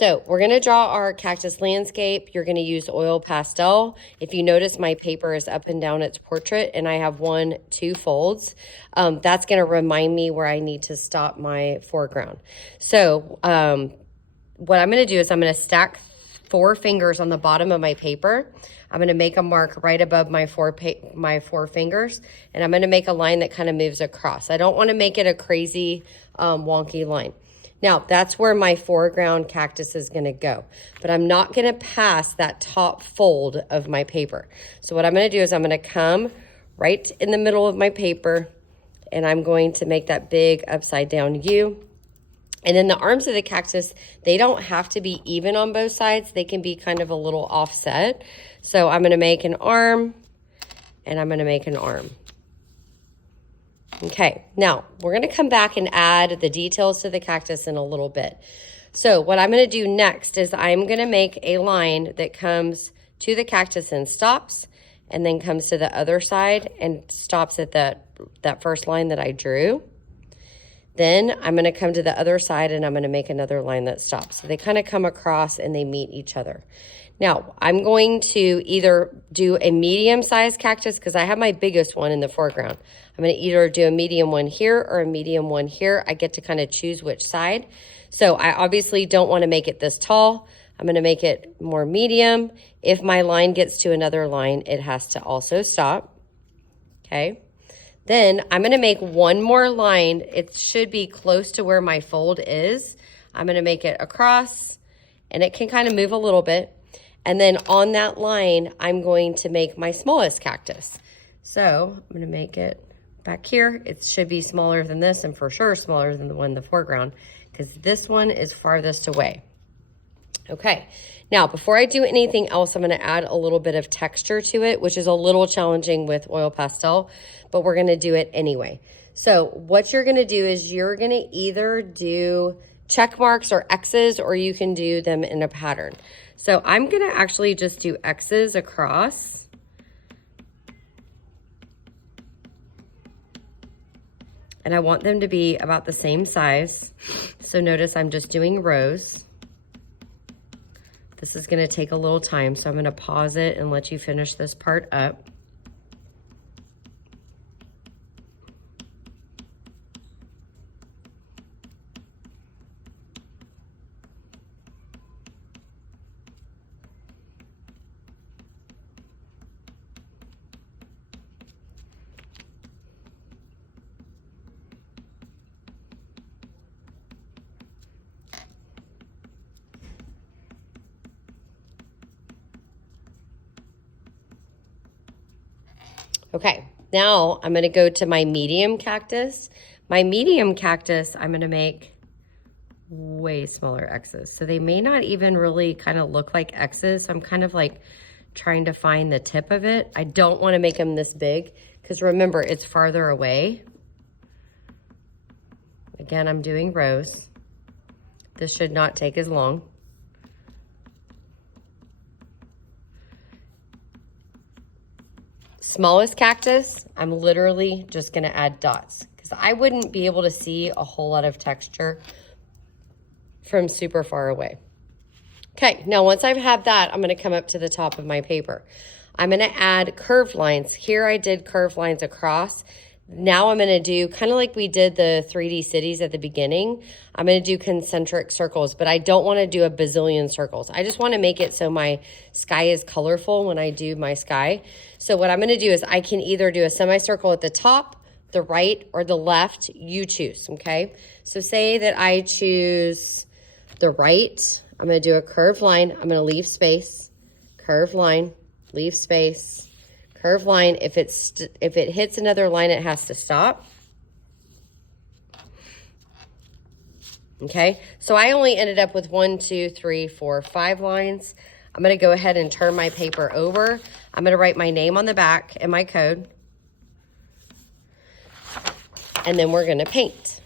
So we're going to draw our cactus landscape. You're going to use oil pastel. If you notice, my paper is up and down its portrait, and I have 2 folds. That's going to remind me where I need to stop my foreground. So what I'm going to do is I'm going to stack 4 fingers on the bottom of my paper. I'm going to make a mark right above my four fingers, and I'm going to make a line that kind of moves across. I don't want to make it a crazy wonky line. Now, that's where my foreground cactus is going to go, but I'm not going to pass that top fold of my paper. So what I'm going to do is I'm going to come right in the middle of my paper, and I'm going to make that big upside down U. And then the arms of the cactus, they don't have to be even on both sides. They can be kind of a little offset. So I'm going to make an arm, and I'm going to make an arm. Okay, now we're going to come back and add the details to the cactus in a little bit. So what I'm going to do next is I'm going to make a line that comes to the cactus and stops, and then comes to the other side and stops at that first line that I drew. Then I'm going to come to the other side, and I'm going to make another line that stops. So they kind of come across and they meet each other. Now, I'm going to either do a medium-sized cactus, because I have my biggest one in the foreground. I'm going to either do a medium one here or a medium one here. I get to kind of choose which side. So I obviously don't want to make it this tall. I'm going to make it more medium. If my line gets to another line, it has to also stop. Okay. Then I'm going to make one more line. It should be close to where my fold is. I'm going to make it across, and it can kind of move a little bit. And then on that line, I'm going to make my smallest cactus. So I'm going to make it back here. It should be smaller than this, and for sure smaller than the one in the foreground, because this one is farthest away. Okay, now before I do anything else, I'm going to add a little bit of texture to it, which is a little challenging with oil pastel, but we're going to do it anyway. So what you're going to do is you're going to either do check marks or X's, or you can do them in a pattern. So I'm going to actually just do X's across. And I want them to be about the same size. So notice I'm just doing rows. This is going to take a little time, so I'm going to pause it and let you finish this part up. Okay, now I'm going to go to my medium cactus. My medium cactus, I'm going to make way smaller X's. So they may not even really kind of look like X's. I'm kind of like trying to find the tip of it. I don't want to make them this big, because remember, it's farther away. Again, I'm doing rows. This should not take as long. Smallest cactus, I'm literally just going to add dots, because I wouldn't be able to see a whole lot of texture from super far away. Okay, now once I have that, I'm going to come up to the top of my paper. I'm going to add curved lines. Here I did curved lines across. Now I'm going to do kind of like we did the 3D cities at the beginning. I'm going to do concentric circles, but I don't want to do a bazillion circles. I just want to make it so my sky is colorful when I do my sky. So what I'm going to do is I can either do a semicircle at the top, the right, or the left. You choose, okay? So say that I choose the right. I'm going to do a curved line. I'm going to leave space, curved line, leave space, curved line. If it hits another line, it has to stop. Okay, so I only ended up with 1, 2, 3, 4, 5 lines. I'm going to go ahead and turn my paper over. I'm going to write my name on the back and my code. And then we're going to paint.